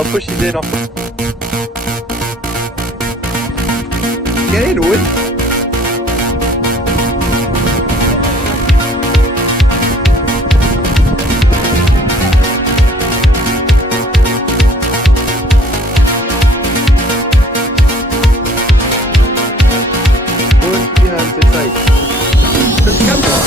I'll push you in off. Get in, Owen. Owen, keep your hands inside. Put the camera on.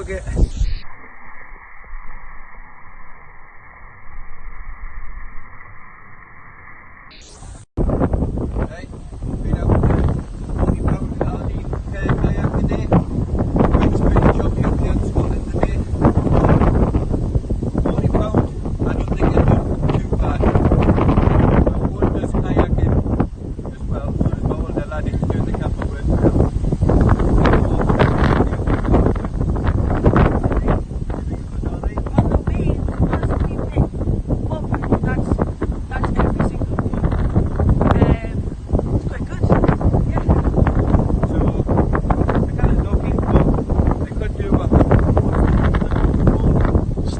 Okay. Right, been out there, 40 pound Aldi kayak today. Wind's pretty choppy up here in Scotland today. 40 pound, I don't think it'll be too bad. My phone does kayaking as well, so there's my older lad who's doing the camper with.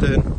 stern.